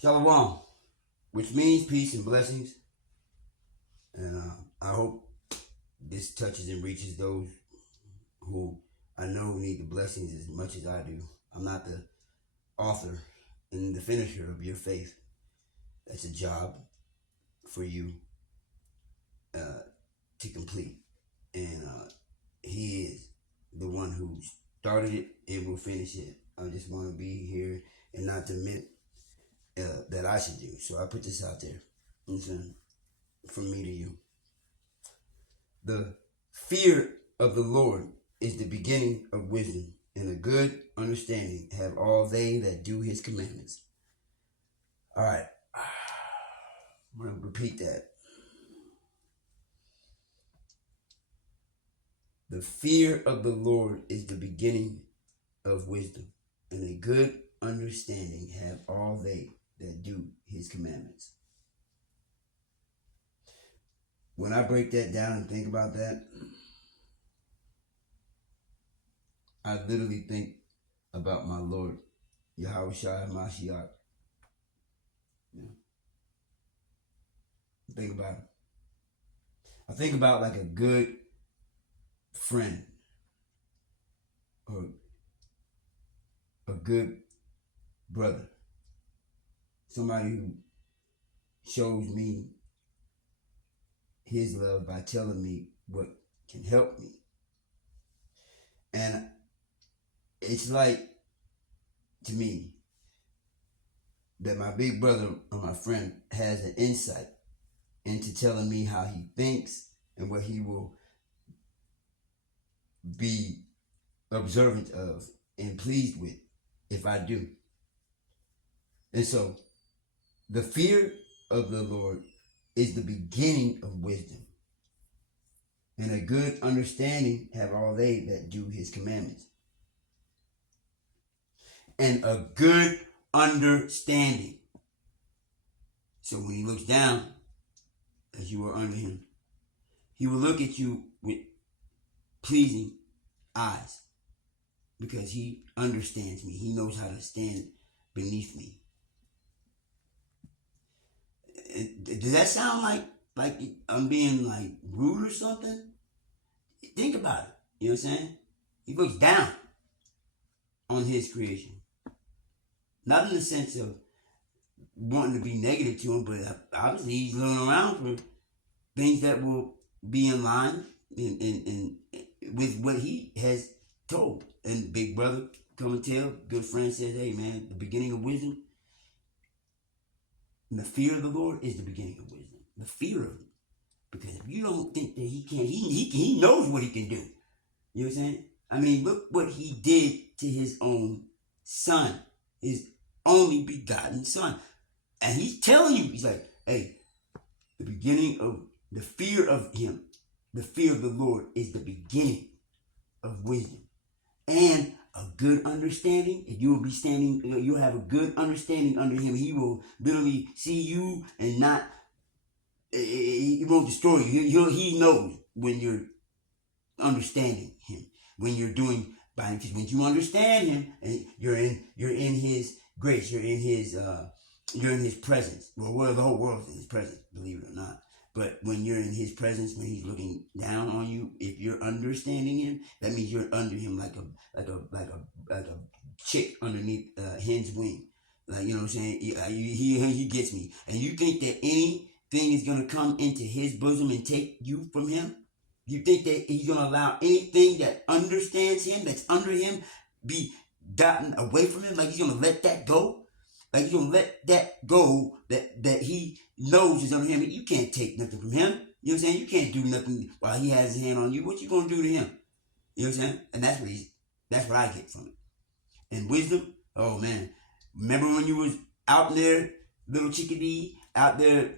Shalom, which means peace and blessings. And I hope this touches and reaches those who I know need the blessings as much as I do. I'm not the author and the finisher of your faith. That's a job for you to complete. And he is the one who started it and will finish it. I just want to be here and not to admit that I should do. So I put this out there. Listen, from me to you. The fear of the Lord is the beginning of wisdom, and a good understanding have all they that do his commandments. All right. I'm going to repeat that. The fear of the Lord is the beginning of wisdom, and a good understanding have all they that do his commandments. When I break that down and think about that, I literally think about my Lord, Yahushua Mashiach. Yeah. Think about it. I think about like a good friend or a good brother. Somebody who shows me his love by telling me what can help me. And it's like, to me, that my big brother or my friend has an insight into telling me how he thinks and what he will be observant of and pleased with if I do. And so, the fear of the Lord is the beginning of wisdom, and a good understanding have all they that do his commandments. And a good understanding. So when he looks down, as you are under him, he will look at you with pleasing eyes, because he understands me. He knows how to stand beneath me. Does that sound like I'm being like rude or something? Think about it. You know what I'm saying? He looks down on his creation. Not in the sense of wanting to be negative to him, but obviously he's looking around for things that will be in line and with what he has told. And big brother come and tell, good friend says, hey man, the beginning of wisdom, and the fear of the Lord is the beginning of wisdom. The fear of him. Because if you don't think that he can, he knows what he can do. You know what I'm saying? I mean, look what he did to his own son, his only begotten son. And he's telling you, he's like, hey, the beginning of the fear of him, the fear of the Lord is the beginning of wisdom. And a good understanding, and you will be standing, you'll have a good understanding under him. He will literally see you and not, he won't destroy you. He knows when you're understanding him, when you're doing by him. Because when you understand him, and you're in his grace, you're in his presence. Well, the whole world's in his presence, believe it or not. But when you're in his presence, when he's looking down on you, if you're understanding him, that means you're under him like a chick underneath a hen's wing. Like, you know what I'm saying? He gets me. And you think that anything is gonna come into his bosom and take you from him? You think that he's gonna allow anything that understands him, that's under him, be gotten away from him? Like he's gonna let that go? Like he's gonna let that go that he knows is under him. You can't take nothing from him. You know what I'm saying? You can't do nothing while he has his hand on you. What you gonna do to him? You know what I'm saying? And that's what I get from it. And wisdom, oh man. Remember when you was out there, little chickadee, out there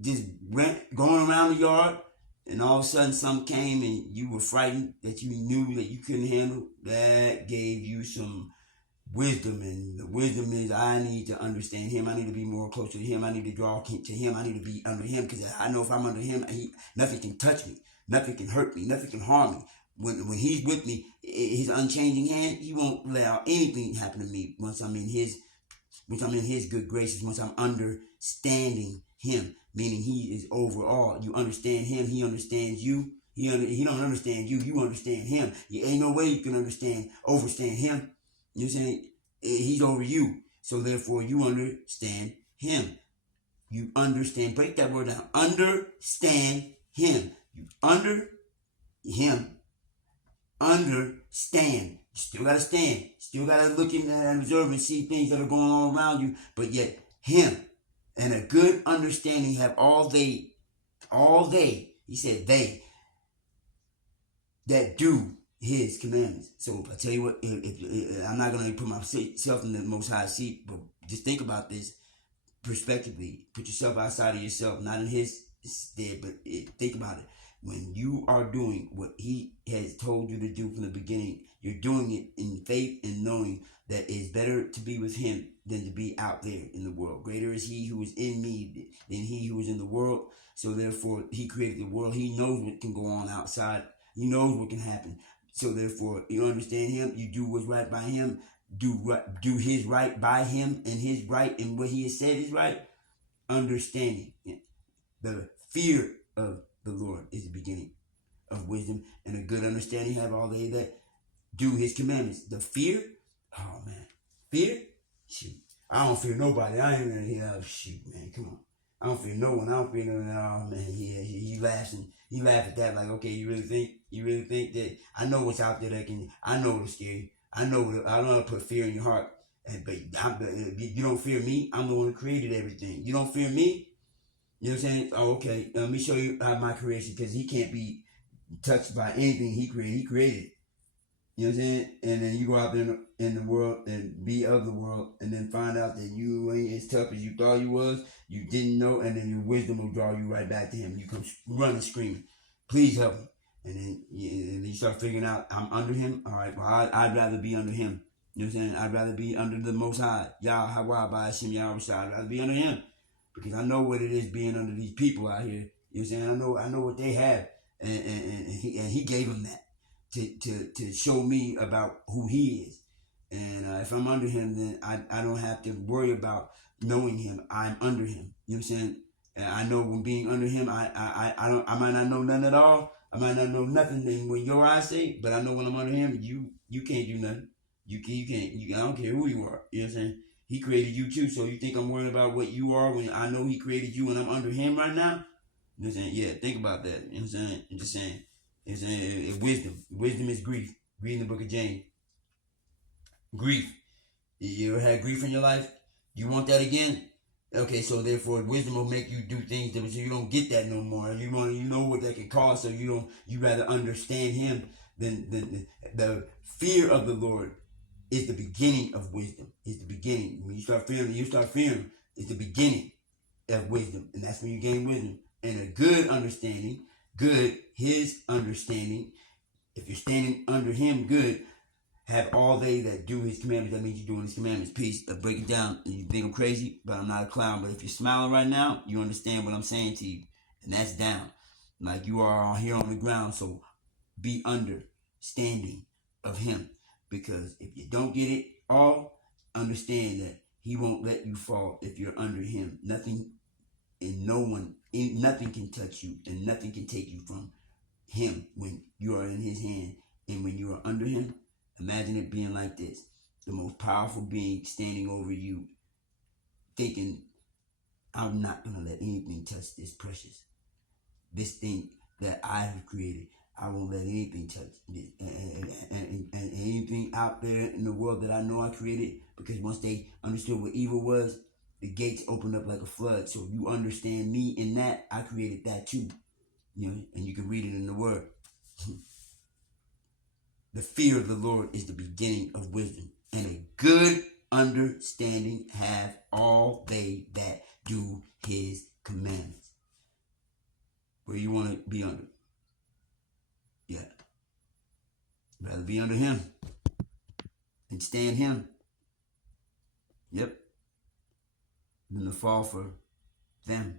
just going around the yard, and all of a sudden something came and you were frightened that you knew that you couldn't handle? That gave you some wisdom, and the wisdom is I need to understand him. I need to be more close to him. I need to draw to him. I need to be under him, because I know if I'm under him, nothing can touch me. Nothing can hurt me. Nothing can harm me. When he's with me, his unchanging hand, he won't allow anything to happen to me once I'm in his once I'm in his good graces, once I'm understanding him, meaning he is over all. You understand him, he understands you. He don't understand you, you understand him. You ain't no way you can overstand him. You know what I'm saying? He's over you. So therefore you understand him. You understand. Break that word down. Understand him. You him. Understand. You still gotta stand. Still gotta look in and observe and see things that are going on around you. But yet him and a good understanding have all they, he said they, that do his commandments. So I tell you what, if I'm not going to put myself in the most high seat, but just think about this prospectively. Put yourself outside of yourself, not in his stead, but think about it. When you are doing what he has told you to do from the beginning, you're doing it in faith and knowing that it's better to be with him than to be out there in the world. Greater is he who is in me than he who is in the world. So therefore, he created the world. He knows what can go on outside. He knows what can happen. So therefore, you understand him. You do what's right by him. Do his right by him, and his right and what he has said is right. Understanding. The fear of the Lord is the beginning of wisdom, and a good understanding have all they that do his commandments. The fear, oh man, fear, shoot. I don't fear nobody. I ain't gonna hear. Oh, shoot, man, come on. I don't fear no one. I don't fear no one. Oh man, he laughs and he laugh at that like, okay, you really think that I know what's out there I know what's scary. I know how to put fear in your heart. But you don't fear me. I'm the one who created everything. You don't fear me. You know what I'm saying? Oh, okay. Let me show you my creation, because he can't be touched by anything he created. He created. You know what I'm saying? And then you go out there in the world and be of the world, and then find out that you ain't as tough as you thought you was. You didn't know, and then your wisdom will draw you right back to him. You come running, screaming, "Please help me!" And then you start figuring out, I'm under him. All right, well, I'd rather be under him. You know what I'm saying? I'd rather be under the Most High, Yahweh, by Hashem, Yahweh. I'd rather be under him, because I know what it is being under these people out here. You know what I'm saying? I know what they have, and he gave them that to show me about who he is. And if I'm under him, then I don't have to worry about knowing him. I'm under him. You know what I'm saying? And I know when being under him, I might not know nothing at all. I might not know nothing than what your eyes say, but I know when I'm under him, you can't do nothing. You can't. I don't care who you are. You know what I'm saying? He created you too, so you think I'm worrying about what you are when I know he created you and I'm under him right now? You know what I'm saying? Yeah, think about that. You know what I'm saying? I'm just saying. You know what I'm saying? Wisdom. Wisdom is grief. Reading the book of James. Grief. You ever had grief in your life? You want that again? Okay, so therefore wisdom will make you do things that so you don't get that no more. You know what that can cause, so you rather understand him than the fear of the Lord is the beginning of wisdom. It's the beginning. When you start fearing, it's the beginning of wisdom. And that's when you gain wisdom. And a good understanding, his understanding, if you're standing under him, good, have all they that do his commandments. That means you're doing his commandments. Peace. I break it down. And you think I'm crazy, but I'm not a clown. But if you're smiling right now, you understand what I'm saying to you. And that's down. Like you are here on the ground. So be understanding of him. Because if you don't get it all, understand that he won't let you fall if you're under him. Nothing and nothing can touch you, and nothing can take you from him when you are in his hand. And when you are under him, imagine it being like this. The most powerful being standing over you, thinking, I'm not going to let anything touch this precious. This thing that I have created. I won't let anything touch this. And anything out there in the world that I know I created, because once they understood what evil was, the gates opened up like a flood. So if you understand me in that, I created that too. You know, and you can read it in the word. The fear of the Lord is the beginning of wisdom, and a good understanding have all they that do his commandments. Where you want to be under? Yeah. Rather be under him and stand him. Yep. Than to fall for them.